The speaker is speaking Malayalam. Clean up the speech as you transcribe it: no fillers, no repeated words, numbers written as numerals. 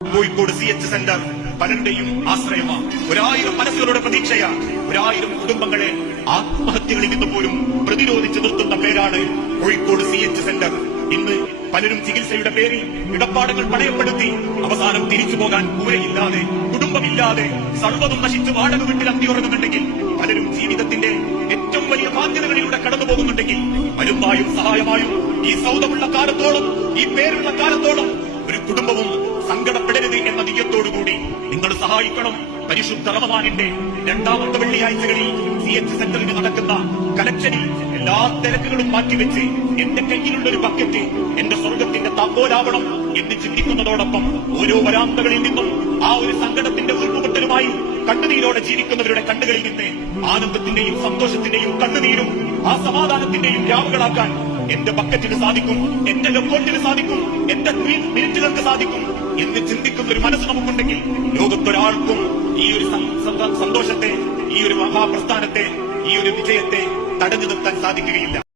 കോഴിക്കോട് CH സെന്റർ പലരുടെയും ആശ്രയമാണ്. 1000 മനസ്സുകളുടെ പ്രതീക്ഷയാ. 1000 കുടുംബങ്ങളെ ആത്മഹത്യകളിൽ നിന്ന് പോലും പ്രതിരോധിച്ചു നിർത്തുന്ന പേരാണ് കോഴിക്കോട് CH സെന്റർ. ഇന്ന് പലരും ചികിത്സയുടെ പേരിൽ ഇടപാടുകൾ പണയപ്പെടുത്തി അവസാനം തിരിച്ചു പോകാൻ കൂരയില്ലാതെ, കുടുംബമില്ലാതെ, സർവ്വതും നശിച്ച് വാടക വീട്ടിൽ അന്തിയുറങ്ങുന്നുണ്ടെങ്കിൽ, പലരും ജീവിതത്തിന്റെ ഏറ്റവും വലിയ ബാധ്യതകളിലൂടെ കടന്നു പോകുന്നുണ്ടെങ്കിൽ, മരുന്നായും സഹായമായും ഈ സൗദമുള്ള കാലത്തോളം, ഈ പേരുള്ള കാലത്തോളം ഒരു കുടുംബവും സങ്കടപ്പെടരുത് എന്ന നിയത്തോടുകൂടി നിങ്ങൾ സഹായിക്കണം. പരിശുദ്ധ റമദാനിന്റെ 2ാമത്തെ വെള്ളിയാഴ്ചകളിൽ CH സെന്ററിൽ നടക്കുന്ന കലക്ഷനിൽ എല്ലാ തിരക്കുകളും മാറ്റിവെച്ച് എന്റെ കയ്യിലുള്ള ഒരു ബക്കറ്റ് എന്റെ സ്വർഗത്തിന്റെ താക്കോലാവണം എന്ന് ചിന്തിക്കുന്നതോടൊപ്പം ഓരോ വരാന്തകളിൽ നിന്നും ആ ഒരു സങ്കടത്തിന്റെ വീർപ്പുമുട്ടലുമായി കണ്ണുനീരോടെ ജീവിക്കുന്നവരുടെ കണ്ണുകളിൽ നിന്ന് ആനന്ദത്തിന്റെയും സന്തോഷത്തിന്റെയും കണ്ണുനീരും ആ സമാധാനത്തിന്റെയും രാവുകളാക്കാൻ എന്റെ ബക്കറ്റിന് സാധിക്കും, എന്റെ ലക്കോട്ടിന് സാധിക്കും, എന്റെ മിനിറ്റുകൾക്ക് സാധിക്കും എന്ന് ചിന്തിക്കുന്ന ഒരു മനസ്സ് നമുക്കുണ്ടെങ്കിൽ ലോകത്തൊരാൾക്കും ഈ ഒരു സന്തോഷത്തെ, ഈ ഒരു മഹാപ്രസ്ഥാനത്തെ, ഈ ഒരു വിജയത്തെ തടഞ്ഞു നിർത്താൻ സാധിക്കുകയില്ല.